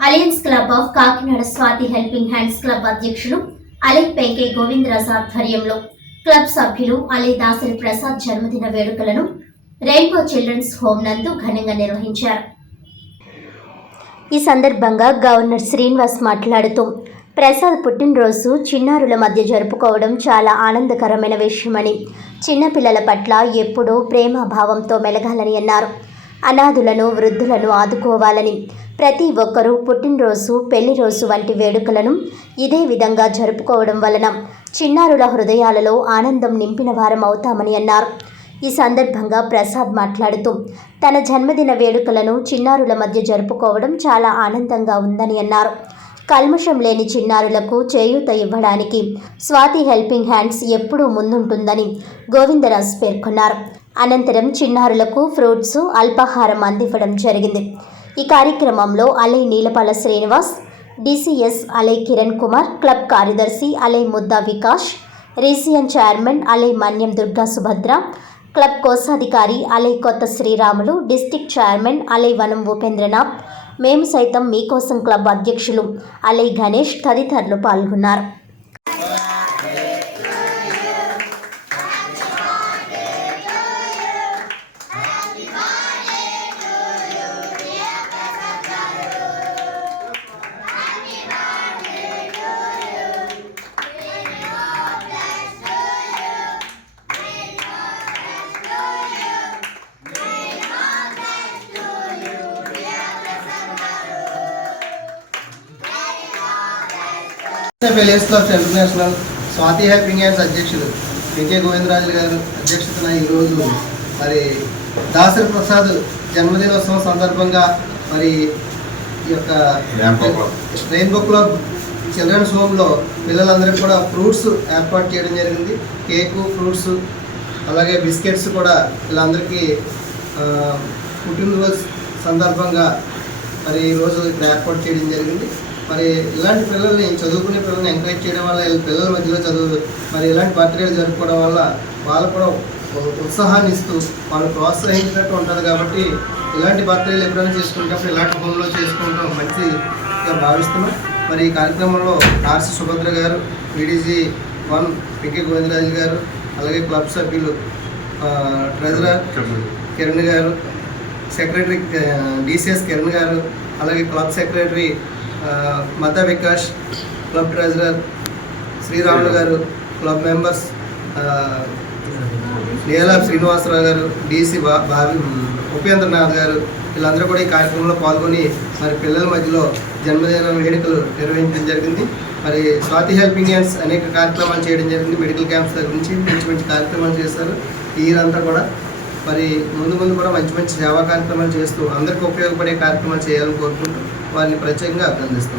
Alliance club of Kakinada Swathi helping hands club అధ్యక్షులు అలై పెంకే గోవిందరాజ్ ఆధ్వర్యంలో club సభ్యులు అలై దాసరి ప్రసాద్ జన్మదిన వేడుకలను రెయిన్బో చిల్డ్రన్స్ హోమ్ నందు ఘనంగా నిర్వహించారు. ఈ సందర్భంగా గవర్నర్ శ్రీనివాస్ మాట్లాడుతూ ప్రసాద్ పుట్టినరోజు చిన్నారుల మధ్య జరుపుకోవడం చాలా ఆనందకరమైన విషయమని చిన్నపిల్లల పట్ల ఎప్పుడూ ప్రేమభావంతో మెలగాలని అన్నారు. అనాథులను వృద్ధులను ఆదుకోవాలని. ప్రతి ఒక్కరూ పుట్టినరోజు పెళ్ళి రోజు వంటి వేడుకలను ఇదే విధంగా జరుపుకోవడం వలన చిన్నారుల హృదయాలలో ఆనందం నింపిన వారం అవుతామని అన్నారు. ఈ సందర్భంగా ప్రసాద్ మాట్లాడుతూ తన జన్మదిన వేడుకలను చిన్నారుల మధ్య జరుపుకోవడం చాలా ఆనందంగా ఉందని అన్నారు. కల్మషం లేని చిన్నారులకు చేయూత ఇవ్వడానికి స్వాతి హెల్పింగ్ హ్యాండ్స్ ఎప్పుడూ ముందుంటుందని గోవిందరాజ్ పేర్కొన్నారు. అనంతరం చిన్నారులకు ఫ్రూట్స్ అల్పాహారం అందివ్వడం జరిగింది. ఈ కార్యక్రమంలో అలై నీలపాల శ్రీనివాస్ డిసిఎస్ అలై కిరణ్ కుమార్ క్లబ్ కార్యదర్శి అలై ముద్దా వికాష్ రీసియన్ చైర్మన్ అలై మన్యం దుర్గా సుభద్ర క్లబ్ కోశాధికారి అలై కొత్త శ్రీరాములు డిస్టిక్ చైర్మన్ అలై వనం ఉపేంద్రనాథ్. మేము సైతం మీకోసం క్లబ్ అధ్యక్షులు. అలై గణేష్ తదితరులు పాల్గొన్నారు. ఫెలియర్స్ clubs international Swathi helping hands అధ్యక్షులు వెంకే గోవిందరాజు గారు అధ్యక్షతన ఈరోజు మరి దాసరి ప్రసాద్ జన్మదినోత్సవం సందర్భంగా మరి ఈ యొక్క. రెయిన్బో క్లబ్ చిల్డ్రన్స్ హోమ్లో పిల్లలందరికీ కూడా ఫ్రూట్స్ ఏర్పాటు చేయడం జరిగింది కేకు ఫ్రూట్స్ అలాగే బిస్కెట్స్ కూడా వీళ్ళందరికీ ఆ, పుట్టినరోజు సందర్భంగా మరి ఈరోజు ఇక్కడ ఏర్పాటు చేయడం జరిగింది మరి ఇలాంటి పిల్లల్ని చదువుకునే పిల్లల్ని ఎంకరేజ్ చేయడం వల్ల పిల్లల మధ్యలో చదువు మరి ఇలాంటి బర్త్డేలు జరుపుకోవడం వల్ల వాళ్ళు కూడా ఉత్సాహాన్ని ఇస్తూ వాళ్ళు ప్రోత్సహించినట్టు ఉంటుంది కాబట్టి ఇలాంటి బర్త్డేలు ఎప్పుడైనా చేసుకునేటప్పుడు ఇలాంటి హోమ్లో చేసుకుంటాం మంచిగా భావిస్తున్నాం. మరి ఈ కార్యక్రమంలో ఆర్సి సుభద్ర గారు పీడీజీ వన్ పికే గోవిందరాజు గారు అలాగే క్లబ్ సభ్యులు ట్రెజరర్ కిరణ్ గారు సెక్రటరీ డిసిఎస్ కిరణ్ గారు అలాగే club secretary Matha Vikash club treasurer Sriramulu garu club members నీలా శ్రీనివాసరావు గారు డిసి బా బావి ఉపేంద్రనాథ్ గారు వీళ్ళందరూ కూడా ఈ కార్యక్రమంలో పాల్గొని మరి పిల్లల మధ్యలో జన్మదిన వేడుకలు నిర్వహించడం జరిగింది. మరి స్వాతి హెల్పింగ్ హ్యాండ్స్ అనేక కార్యక్రమాలు చేయడం జరిగింది. మెడికల్ క్యాంప్స్ దగ్గర నుంచి మంచి మంచి కార్యక్రమాలు చేశారు. ఈ year అంతా కూడా మరి ముందు ముందు కూడా మంచి మంచి సేవా కార్యక్రమాలు చేస్తూ అందరికీ ఉపయోగపడే కార్యక్రమాలు చేయాలని కోరుకుంటూ వారిని ప్రత్యేకంగా అభినందిస్తుంది